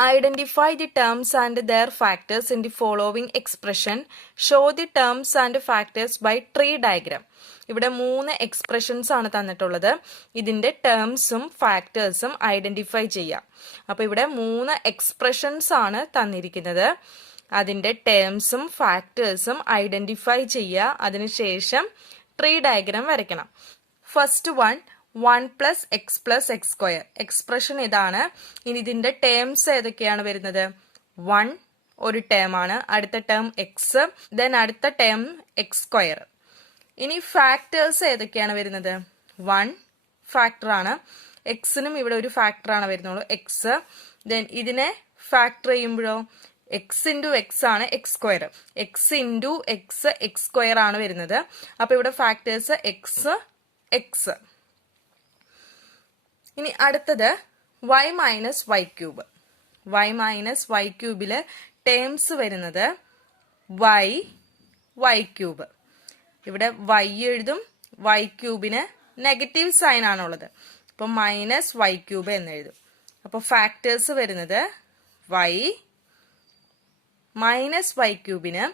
Identify the terms and their factors in the following expression. Show the terms and factors by tree diagram. ഇവിടെ 3 expressions ആണ് തന്നിട്ടുള്ളത്. ഇതിന്റെ ടേംസും ഫാക്ടേഴ്സും identify ചെയ്യാം. അപ്പോൾ ഇവിടെ 3 എക്സ്പ്രഷൻസ് ആണ് തന്നിരിക്കുന്നത്. അതിന്റെ ടേംസും ഫാക്ടേഴ്സും ഐഡന്റിഫൈ ചെയ്യുക. അതിനുശേഷം ട്രീ ഡയഗ്രാം വരയ്ക്കണം. First one 1 plus X plus X square expression ഇതാണ്. ഇനി ഇതിന്റെ ടേംസ് ഏതൊക്കെയാണ് വരുന്നത്? 1 ഒരു ടേം ആണ്, അടുത്ത ടേം എക്സ്, ദെൻ അടുത്ത ടേം എക്സ് സ്ക്വയർ. ഇനി ഫാക്ടേഴ്സ് ഏതൊക്കെയാണ് വരുന്നത്? 1 ഫാക്ടർ ആണ്, എക്സിനും ഇവിടെ ഒരു ഫാക്ടർ ആണ് വരുന്നുള്ളൂ എക്സ്. ദെൻ ഇതിനെ ഫാക്ടർ ചെയ്യുമ്പോഴോ എക്സ് ഇൻറ്റു എക്സ് ആണ് X square, X into X X square ആണ് വരുന്നത്. അപ്പൊ ഇവിടെ ഫാക്ടേഴ്സ് എക്സ് എക്സ്. ഇനി അടുത്തത് y minus y cube. y minus വൈ ക്യൂബില് ടേംസ് വരുന്നത് y വൈ ക്യൂബ്. ഇവിടെ y എഴുതും, വൈ ക്യൂബിന് നെഗറ്റീവ് സൈൻ ആണുള്ളത്, അപ്പൊ മൈനസ് വൈ ക്യൂബ് എന്ന് എഴുതും. അപ്പൊ ഫാക്ടേഴ്സ് വരുന്നത് y മൈനസ് വൈ ക്യൂബിന്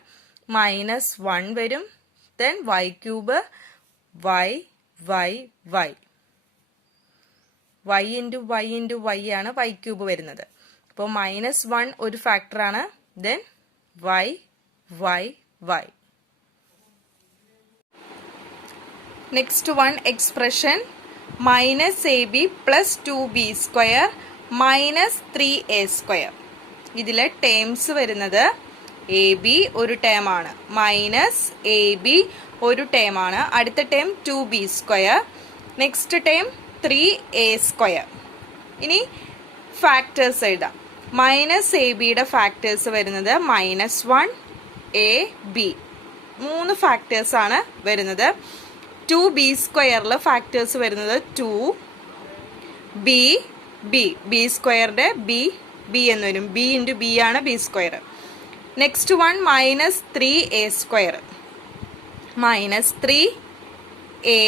-1 വരും, then y cube y y y y into y into y ആണ് വൈ ക്യൂബ് വരുന്നത്. അപ്പോൾ -1 ഒരു ഫാക്ടറാണ്, then y y y. Next one expression -ab plus 2b square -3a². ഇതിലെ ടേംസ് വരുന്നത് ab ഒരു ടേം ആണ്, -ab ഒരു ടേം ആണ്, അടുത്ത term 2b square, next term 3a². ഇനി ഫാക്ടേഴ്സ് എഴുതാം. -ab ഫാക്ടേഴ്സ് വരുന്നത് -1 ab 3 ഫാക്ടേഴ്സ് ആണ് വരുന്നത്. 2b സ്ക്വയറിൽ ഫാക്ടേഴ്സ് വരുന്നത് 2b b സ്ക്വയറിന്റെ b എന്ന് വരും, b ഇൻറ്റു b ആണ് b square. Next one -3a² -3a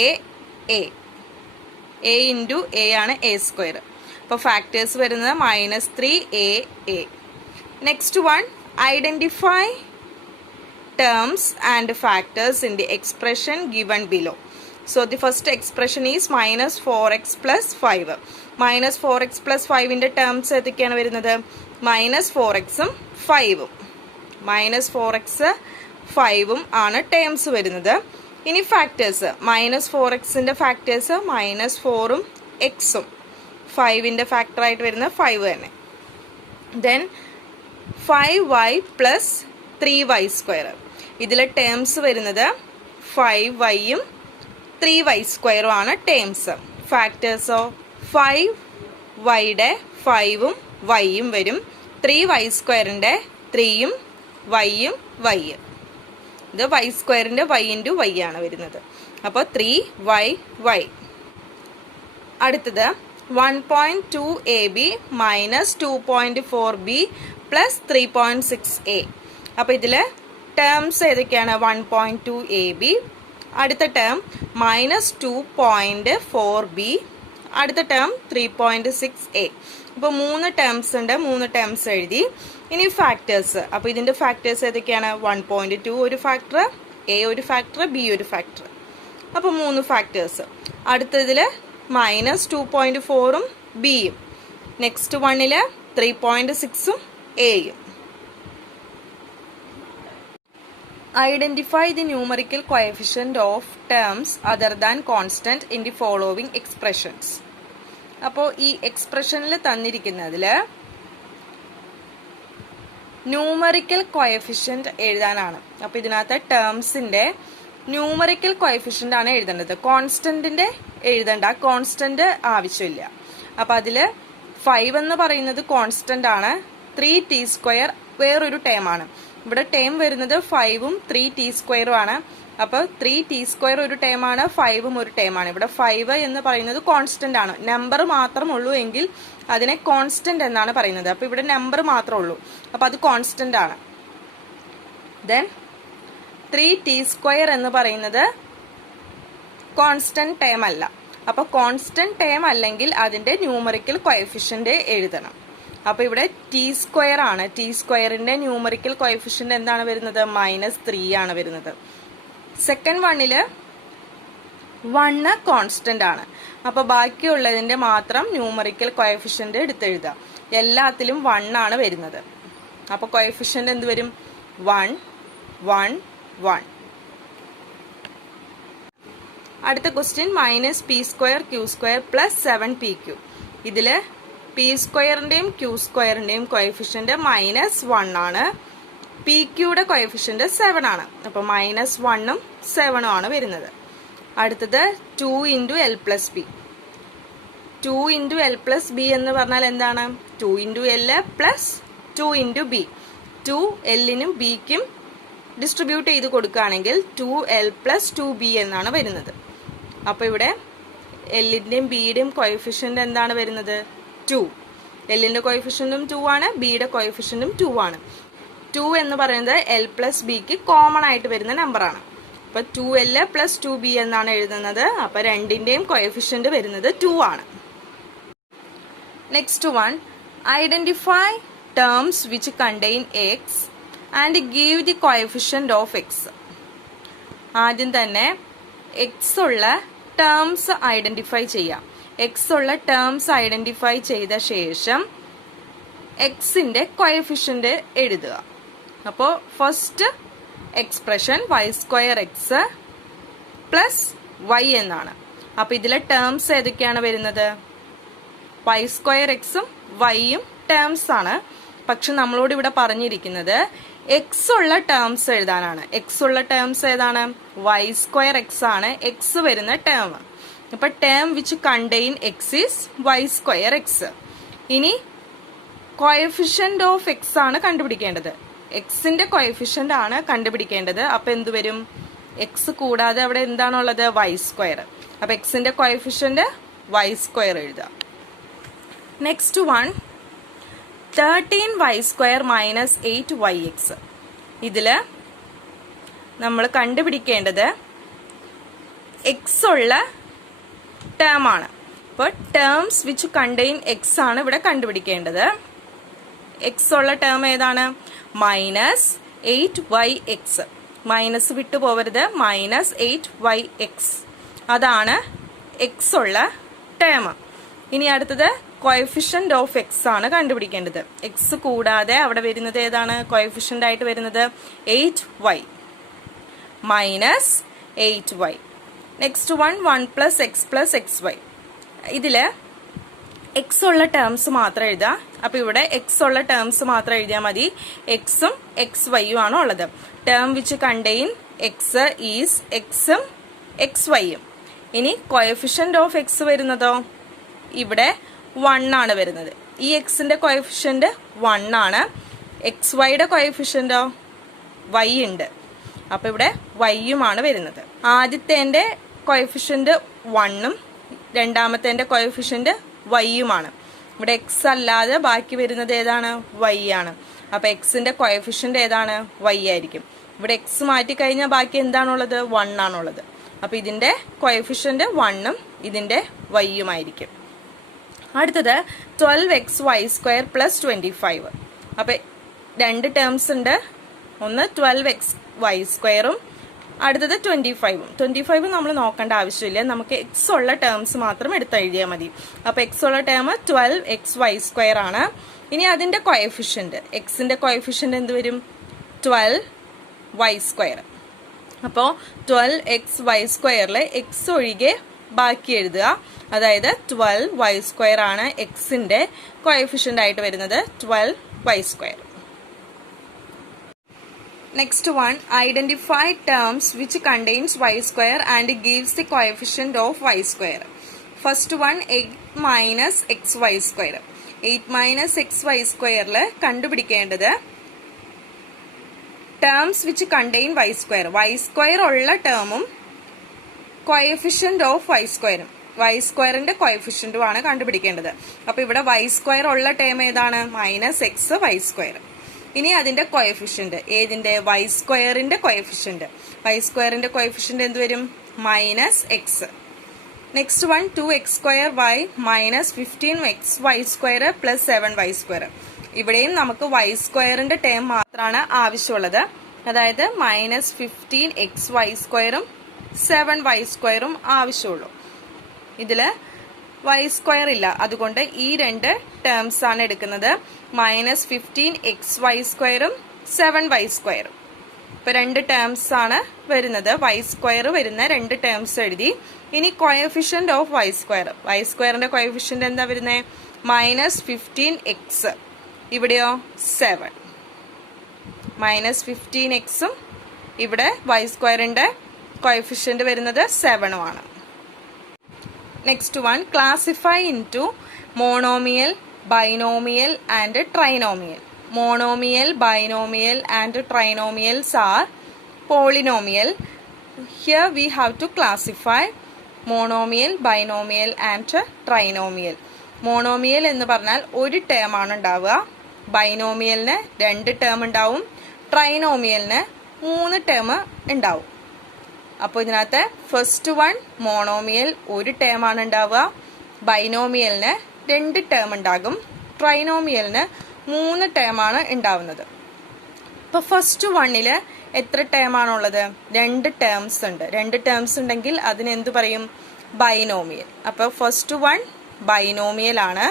a into a ആണ് a സ്ക്വയർ. അപ്പോൾ ഫാക്ടേഴ്സ് വരുന്നത് -3a. Next one identify terms and factors in the expression given below. So the first expression is -4x plus 5. -4x plus 5ന്റെ terms ഏതൊക്കെയാണ് വരുന്നത്? -4xഉം 5ഉം, -4x 5ഉം ആണ് terms വരുന്നത്. ഇനി factors -4xന്റെ factors -4ഉം എക്സും, 5ന്റെ ഫാക്ടർ ആയിട്ട് വരുന്ന 5 തന്നെ. Then 5y plus 3y². ഇതിലെ ടേംസ് വരുന്നത് 5yയും 3y² ആണ് ടേംസ്. ഫാക്ടേഴ്സോ 5yയുടെ 5ഉം yയും വരും, 3y²ന്റെ 3ഉം yയും y. ഇത് y² y ഇൻറ്റു y ആണ് വരുന്നത്. അപ്പോൾ 3y. അടുത്തത് 1.2ab minus 2.4b plus 3.6a. അപ്പോൾ ഇതിൽ ടേംസ് ഏതൊക്കെയാണ്? 1.2ab, അടുത്ത ടേം -2.4b, അടുത്ത ടേം 3.6a. അപ്പോൾ 3 ടേംസ് ഉണ്ട്, 3 ടേംസ് എഴുതി. ഇനി ഫാക്ടേഴ്സ്. അപ്പോൾ ഇതിന്റെ ഫാക്ടേഴ്സ് ഏതൊക്കെയാണ്? 1.2 ഒരു ഫാക്ടർ, a ഒരു ഫാക്ടർ, b ഒരു ഫാക്ടർ. അപ്പോൾ 3 ഫാക്ടേഴ്സ്. അടുത്തതിൽ -2.4ഉം bയും, നെക്സ്റ്റ് വണ്ണില് 3.6ഉം aയും. Identify the numerical coefficient of terms other than constant in the following expressions. അപ്പോൾ ഈ എക്സ്പ്രഷനിൽ തന്നിരിക്കുന്നതിൽ ന്യൂമറിക്കൽ കോഎഫിഷ്യന്റ് എഴുതാനാണ്. അപ്പോൾ ഇതിനകത്ത് ടേംസിന്റെ ന്യൂമറിക്കൽ കോഎഫിഷ്യന്റ് ആണ് എഴുതേണ്ടത്, കോൺസ്റ്റന്റിന്റെ എഴുതണ്ട, കോൺസ്റ്റന്റ് ആവശ്യമില്ല. അപ്പം അതിൽ 5 എന്ന് പറയുന്നത് കോൺസ്റ്റന്റ് ആണ്, 3t² വേറൊരു ടേം ആണ്. ഇവിടെ ടേം വരുന്നത് 5ഉം 3t² ആണ്. അപ്പോൾ 3t² ഒരു ടേം ആണ്, 5ഉം ഒരു ടേം ആണ്. ഇവിടെ 5 എന്ന് പറയുന്നത് കോൺസ്റ്റന്റ് ആണ്, നമ്പർ മാത്രമുള്ളൂ എങ്കിൽ അതിനെ കോൺസ്റ്റന്റ് എന്നാണ് പറയുന്നത്. അപ്പോൾ ഇവിടെ നമ്പർ മാത്രമേ ഉള്ളൂ, അപ്പോൾ അത് കോൺസ്റ്റന്റ് ആണ്. ദെൻ 3t² എന്ന് പറയുന്നത് കോൺസ്റ്റന്റ് ടേം അല്ല. അപ്പോൾ കോൺസ്റ്റന്റ് ടേം അല്ലെങ്കിൽ അതിന്റെ ന്യൂമറിക്കൽ കോഎഫിഷ്യന്റ് എഴുതണം. അപ്പോൾ ഇവിടെ ടി സ്ക്വയർ ആണ്. ടി സ്ക്വയറിന്റെ ന്യൂമറിക്കൽ കോഎഫിഷ്യന്റ് എന്താണ് വരുന്നത്? -3 ആണ് വരുന്നത്. സെക്കൻഡ് വണ്ണില് 1 കോൺസ്റ്റന്റ് ആണ്. അപ്പൊ ബാക്കിയുള്ളതിന്റെ മാത്രം ന്യൂമറിക്കൽ കോഎഫിഷ്യന്റ് എടുത്തെഴുതാം. എല്ലാത്തിലും 1 ആണ് വരുന്നത്. അപ്പൊ കോഎഫിഷ്യന്റ് എന്ത് വരും? 1 1 1. അടുത്ത ക്വസ്റ്റ്യൻ -p²q² + 7pq. ഇതില് പി സ്ക്വയറിന്റെയും ക്യൂ സ്ക്വയറിന്റെയും കോഎഫിഷ്യന്റ് -1 ആണ്. പി ക്യൂടെ കോഎഫിഷ്യന്റ് 7 ആണ്. അപ്പൊ -1ഉം 7ഉം ആണ് വരുന്നത്. അടുത്തത് 2 × l + b. 2 × l + b എന്ന് പറഞ്ഞാൽ എന്താണ്? 2 × l + 2 × b. 2 എല്ലിനും ബിക്കും ഡിസ്ട്രിബ്യൂട്ട് ചെയ്ത് കൊടുക്കുകയാണെങ്കിൽ 2l + 2b എന്നാണ് വരുന്നത്. അപ്പൊ ഇവിടെ എല്ലിന്റെയും ബിയുടെയും കോഎഫിഷ്യന്റ് എന്താണ് വരുന്നത്? 2. എല്ലിന്റെ കോഎഫിഷ്യന്റും 2 ആണ്, ബിയുടെ കോഎഫിഷ്യന്റും 2 ആണ്. 2 എന്ന് പറയുന്നത് l + ബിക്ക് കോമൺ ആയിട്ട് വരുന്ന നമ്പറാണ്. അപ്പൊ 2l + 2b എന്നാണ് എഴുതുന്നത്. അപ്പൊ രണ്ടിന്റെയും കോഎഫിഷ്യന്റ് വരുന്നത് 2 ആണ്. Next one, identify terms which contain x and give the coefficient of x. ആദ്യം തന്നെ x ഉള്ള ടേംസ് ഐഡന്റിഫൈ ചെയ്യാം. എക്സ് ഉള്ള ടേംസ് ഐഡന്റിഫൈ ചെയ്ത ശേഷം എക്സിന്റെ കോഎഫിഷ്യന്റ് എഴുതുക. അപ്പോൾ ഫസ്റ്റ് എക്സ്പ്രഷൻ y²x + y എന്നാണ്. അപ്പൊ ഇതിലെ ടേംസ് ഏതൊക്കെയാണ് വരുന്നത്? y²x ഉം y-യും ടേംസ് ആണ്. പക്ഷെ നമ്മളോട് ഇവിടെ പറഞ്ഞിരിക്കുന്നത് എക്സ് ഉള്ള ടേംസ് എഴുതാനാണ്. എക്സ് ഉള്ള ടേംസ് ഏതാണ്? y²x ആണ് എക്സ് വരുന്ന ടേം. അപ്പൊ term which contain X is y²x. ഇനി കോഎഫിഷ്യന്റ് ഓഫ് എക്സ് ആണ് കണ്ടുപിടിക്കേണ്ടത്. എക്സിന്റെ കോഎഫിഷ്യന്റ് ആണ് കണ്ടുപിടിക്കേണ്ടത്. അപ്പൊ എന്ത് വരും? എക്സ് കൂടാതെ അവിടെ എന്താണുള്ളത്? y². അപ്പൊ എക്സിന്റെ കോഎഫിഷ്യന്റ് y² എഴുതാം. Next one, 13y² - 8yx. ഇതില് നമ്മൾ കണ്ടുപിടിക്കേണ്ടത് എക്സ് ഉള്ള ടേം ആണ്. അപ്പോൾ ടേംസ് വിച്ച് കണ്ടെയ്ൻ എക്സ് ആണ് ഇവിടെ കണ്ടുപിടിക്കേണ്ടത്. എക്സ് ഉള്ള ടേം ഏതാണ്? -8yx. മൈനസ് വിട്ടു പോവരുത്. -8yx അതാണ് എക്സ് ഉള്ള ടേം. ഇനി അടുത്തത് കോഎഫിഷ്യന്റ് ഓഫ് എക്സ് ആണ് കണ്ടുപിടിക്കേണ്ടത്. എക്സ് കൂടാതെ അവിടെ വരുന്നത് ഏതാണ്? കോഎഫിഷ്യന്റ് ആയിട്ട് വരുന്നത് 8y -8y. Next one, 1 + x + xy. ഇതില് എക്സ് ഉള്ള ടേംസ് മാത്രം എഴുതാം. അപ്പൊ ഇവിടെ എക്സ് ഉള്ള ടേംസ് മാത്രം എഴുതിയാൽ മതി. എക്സും xy-യും ആണ് ഉള്ളത്. Term which contain X is എക്സും xy-യും. ഇനി കോഎഫിഷ്യന്റ് ഓഫ് എക്സ് വരുന്നതോ? ഇവിടെ 1 ആണ് വരുന്നത്. ഈ എക്സിന്റെ കോഎഫിഷ്യന്റ് 1 ആണ്. xy-യുടെ കോഎഫിഷ്യന്റോ? y ഉണ്ട്. അപ്പൊ ഇവിടെ y-യുമാണ് വരുന്നത്. ആദ്യത്തെ കോഎഫിഷ്യന്റ് 1ഉം രണ്ടാമത്തെ കോഎഫിഷ്യന്റ് y-യുമാണ്. ഇവിടെ എക്സ് അല്ലാതെ ബാക്കി വരുന്നത് ഏതാണ്? y ആണ്. അപ്പൊ എക്സിന്റെ കോഎഫിഷ്യന്റ് ഏതാണ്? y ആയിരിക്കും. ഇവിടെ എക്സ് മാറ്റി കഴിഞ്ഞാൽ ബാക്കി എന്താണുള്ളത്? 1 ആണുള്ളത്. അപ്പൊ ഇതിന്റെ കോഎഫിഷ്യന്റ് 1ഉം ഇതിന്റെ y-യുമായിരിക്കും. അടുത്തത് 12xy² + 25. അപ്പൊ രണ്ട് ടേംസ് ഉണ്ട്. ഒന്ന് 12xy² അടുത്തത് 25. 25 നമ്മൾ നോക്കേണ്ട ആവശ്യമില്ല. നമുക്ക് എക്സ് ഉള്ള ടേംസ് മാത്രം എടുത്തെഴുതിയാൽ മതി. അപ്പൊ എക്സ് ഉള്ള ടേം 12xy² ആണ്. ഇനി അതിന്റെ കോഎഫിഷ്യന്റ്, എക്സിന്റെ കോഎഫിഷ്യന്റ് എന്ത് വരും? 12y². അപ്പോ 12xy² എക്സ് ഒഴികെ ബാക്കി എഴുതുക. അതായത് 12y² ആണ് എക്സിന്റെ കോഎഫിഷ്യന്റ് ആയിട്ട് വരുന്നത്. 12y². Next one, identify terms which contains y² and gives the coefficient of y². First one, 8 - xy². 8 - xy² കണ്ടുപിടിക്കേണ്ടത് terms which contain y². y² ഉള്ള ടേമും കോഎഫിഷ്യന്റ് ഓഫ് y²ഉം y²ന്റെ കോഎഫിഷ്യന്റും ആണ് കണ്ടുപിടിക്കേണ്ടത്. അപ്പൊ ഇവിടെ y² ഉള്ള ടേം ഏതാണ്? -xy². ഇനി അതിന്റെ കോഎഫിഷ്യന്റ് ഏതിന്റെ? y²ന്റെ കോഎഫിഷ്യന്റ്. y²ന്റെ കോഎഫിഷ്യന്റ് എന്ത് വരും? -x. Next one 2x² minus 15xy² plus 7y². ഇവിടെയും നമുക്ക് y² ടേം മാത്രമാണ് ആവശ്യമുള്ളത്. അതായത് മൈനസ് 15xy² 7y² ആവശ്യമുള്ളൂ. ഇതില് y² ഇല്ല, അതുകൊണ്ട് ഈ രണ്ട് ടേംസ് ആണ് എടുക്കുന്നത്. Minus 15xy² 7y². ഇപ്പൊ രണ്ട് ടേംസ് ആണ് വരുന്നത്. y² വരുന്ന രണ്ട് ടേംസ് എഴുതി. ഇനി കോഎഫിഷ്യന്റ് ഓഫ് y²ന്റെ കോഎഫിഷ്യന്റ് എന്താ വരുന്നത്? Minus 15x. ഇവിടെയോ 7. മൈനസ് 15x ഇവിടെ y²ന്റെ കോഎഫിഷ്യന്റ് വരുന്നത് 7 ആണ്. Next one classify into monomial, binomial and trinomial. Monomial, binomial and trinomials are polynomial. Here we have to classify monomial, binomial and trinomial. Monomial എന്ന് പറഞ്ഞാൽ ഒരു term ആണ് ഉണ്ടാവുക. ബൈനോമിയലിന് 2 ടേം ഉണ്ടാവും. ട്രൈനോമിയലിന് 3 ടേം ഉണ്ടാവും. അപ്പോൾ ഇതിനകത്ത് ഫസ്റ്റ് വൺ മോണോമിയൽ ഒരു ടേം ആണ് ഉണ്ടാവുക. ബൈനോമിയലിന് 2 ടേം ഉണ്ടാകും. ട്രൈനോമിയലിന് 3 ടേം ആണ് ഉണ്ടാവുന്നത്. ഇപ്പൊ ഫസ്റ്റ് വണ്ണില് എത്ര ടേം ആണുള്ളത്? 2 ടേംസ് ഉണ്ട്. 2 ടേംസ് ഉണ്ടെങ്കിൽ അതിന് എന്ത് പറയും? ബൈനോമിയൽ. അപ്പൊ ഫസ്റ്റ് വൺ ബൈനോമിയൽ ആണ്.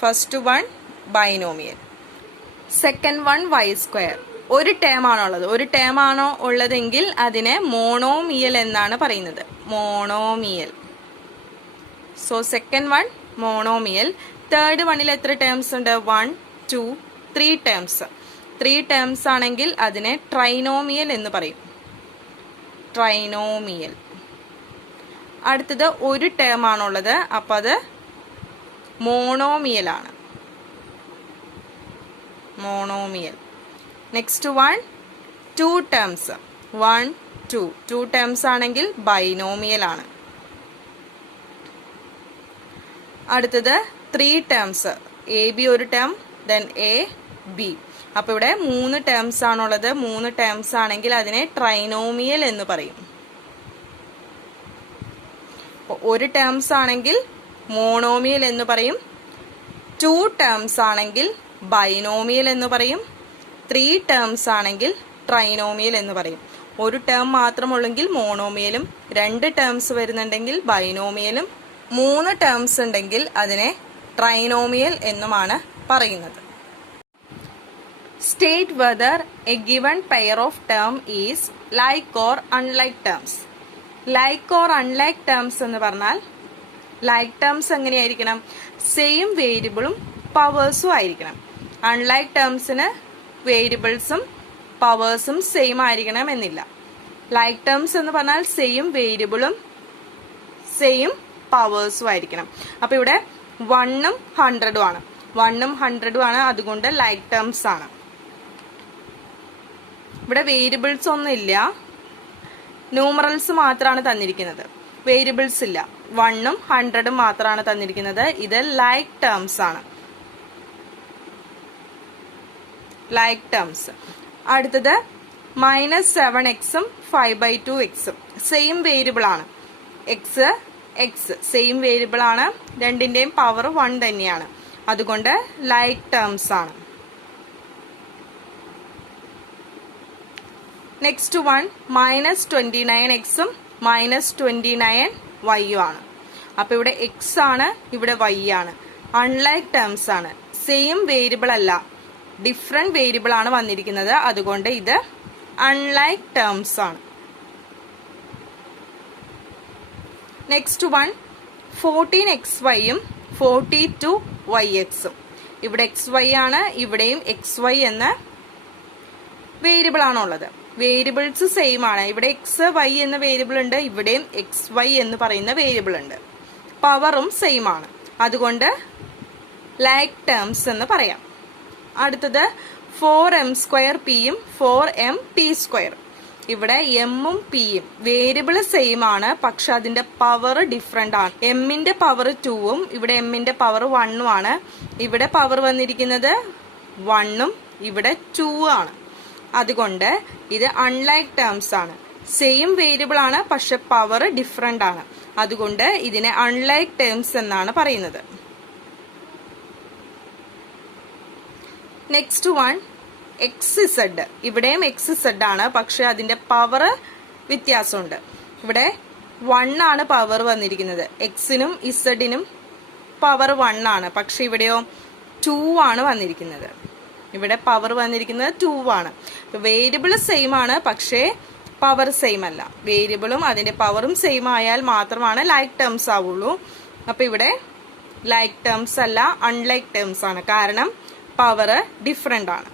First one binomial. Second one y². ഒരു ടേം ആണുള്ളത്. ഒരു ടേം ആണോ ഉള്ളതെങ്കിൽ അതിനെ മോണോമിയൽ എന്നാണ് പറയുന്നത്. Monomial. So second one monomial. Third വണ്ണിൽ എത്ര ടേംസ് ഉണ്ട്? 1, 2, 3 ടേംസ്. 3 ടേംസ് ആണെങ്കിൽ അതിനെ ട്രൈനോമിയൽ എന്ന് പറയും. ട്രൈനോമിയൽ. അടുത്തത് ഒരു ടേം ആണുള്ളത്. അപ്പൊ അത് മോണോമിയൽ ആണ്. Monomial. Next one 2 terms. 1, 2. 2 terms ആണെങ്കിൽ ബൈനോമിയൽ ആണ്. അടുത്തത് 3 ടേംസ്. എ ബി ഒരു ടേം, ദെൻ എ ബി. അപ്പൊ ഇവിടെ 3 ടേംസ് ആണുള്ളത്. 3 ടേംസ് ആണെങ്കിൽ അതിനെ ട്രൈനോമിയൽ എന്ന് പറയും. ഒരു ടേംസ് ആണെങ്കിൽ മോണോമിയൽ എന്ന് പറയും. 2 ടേംസ് ആണെങ്കിൽ ബൈനോമിയൽ എന്ന് പറയും. 3 ടേംസ് ആണെങ്കിൽ ട്രൈനോമിയൽ എന്ന് പറയും. ഒരു ടേം മാത്രമുള്ളെങ്കിൽ മോണോമിയലും, 2 ടേംസ് വരുന്നുണ്ടെങ്കിൽ ബൈനോമിയലും, 3 ടേംസ് ഉണ്ടെങ്കിൽ അതിനെ ട്രൈനോമിയൽ എന്നുമാണ് പറയുന്നത്. State whether A given pair of term is like or unlike terms. Like or unlike terms എന്ന് പറഞ്ഞാൽ ലൈക്ക് ടേംസ് എങ്ങനെയായിരിക്കണം? സെയിം വേരിയബിളും പവേഴ്സും ആയിരിക്കണം. അൺലൈക്ക് ടേംസിന് വേരിയബിൾസും പവേഴ്സും സെയിം ആയിരിക്കണം എന്നില്ല. ലൈക്ക് ടേംസ് എന്ന് പറഞ്ഞാൽ സെയിം വേരിയബിളും സെയിം പവേഴ്സും ആയിരിക്കണം. അപ്പൊ ഇവിടെ 1ഉം 100ഉം ആണ്. 1ഉം 100ഉം ആണ്. അതുകൊണ്ട് ലൈക്ക് ടേംസ് ആണ്. ഇവിടെ വേരിയബിൾസ് ഒന്നും ഇല്ല. ന്യൂമറൽസ് മാത്രമാണ് തന്നിരിക്കുന്നത്. വേരിയബിൾസ് ഇല്ല. 1ഉം 100ഉം മാത്രമാണ് തന്നിരിക്കുന്നത്. ഇത് ലൈക്ക് ടേംസ് ആണ്. Like terms. അടുത്തത് -7x 5/2x. സെയിം വേരിയബിൾ ആണ്. എക്സ് സെയിം വേരിയബിൾ ആണ്. രണ്ടിന്റെയും പവർ 1 തന്നെയാണ്. അതുകൊണ്ട് ലൈക്ക് ടേംസ് ആണ്. നെക്സ്റ്റ് വൺ -29x -29y ആണ്. അപ്പൊ ഇവിടെ x ആണ്, ഇവിടെ y ആണ്. അൺലൈക്ക് ടേംസ് ആണ്. സെയിം വേരിയബിൾ അല്ല, ഡിഫറെന്റ് വേരിയബിൾ ആണ് വന്നിരിക്കുന്നത്. അതുകൊണ്ട് ഇത് അൺലൈക്ക് ടേംസ് ആണ്. Next one 14xy 42yx. ഇവിടെ xy ആണ്, ഇവിടെയും xy എന്ന വേരിയബിൾ ആണുള്ളത്. വേരിയബിൾസ് സെയിം ആണ്. ഇവിടെ xy എന്ന വേരിയബിൾ ഉണ്ട്, ഇവിടെയും xy എന്ന് പറയുന്ന വേരിയബിൾ ഉണ്ട്. പവറും സെയിം ആണ്. അതുകൊണ്ട് ലൈക്ക് ടേംസ് എന്ന് പറയാം. അടുത്തത് 4m²p 4mp². ഇവിടെ എമ്മും പിയും വേരിയബിൾ സെയിം ആണ്, പക്ഷെ അതിന്റെ പവർ ഡിഫറെന്റ് ആണ്. എമ്മിന്റെ പവർ 2ഉം ഇവിടെ എമ്മിന്റെ പവർ 1ഉം ആണ്. ഇവിടെ പവർ വന്നിരിക്കുന്നത് 1ഉം ഇവിടെ 2 ആണ്. അതുകൊണ്ട് ഇത് അൺലൈക്ക് ടേംസ് ആണ്. സെയിം വേരിയബിൾ ആണ്, പക്ഷെ പവർ ഡിഫറെന്റ് ആണ്. അതുകൊണ്ട് ഇതിനെ അൺലൈക്ക് ടേംസ് എന്നാണ് പറയുന്നത്. Next one X Z. ഇവിടെയും എക്സ് ഇസഡ് ആണ്, പക്ഷെ അതിന്റെ പവർ വ്യത്യാസമുണ്ട്. ഇവിടെ 1 ആണ് പവർ വന്നിരിക്കുന്നത്. എക്സിനും ഇസഡിനും പവർ 1 ആണ്, പക്ഷെ ഇവിടെയോ 2 ആണ് വന്നിരിക്കുന്നത്. ഇവിടെ പവർ വന്നിരിക്കുന്നത് 2 ആണ്. വേരിയബിൾ സെയിം ആണ്, പക്ഷേ പവർ സെയിം അല്ല. വേരിയബിളും അതിന്റെ പവറും സെയിം ആയാൽ മാത്രമാണ് ലൈക്ക് ടേംസ് ആവുള്ളൂ. അപ്പൊ ഇവിടെ ലൈക്ക് ടേംസ് അല്ല, അൺലൈക്ക് ടേംസ് ആണ്. കാരണം പവർ ഡിഫറെന്റ് ആണ്.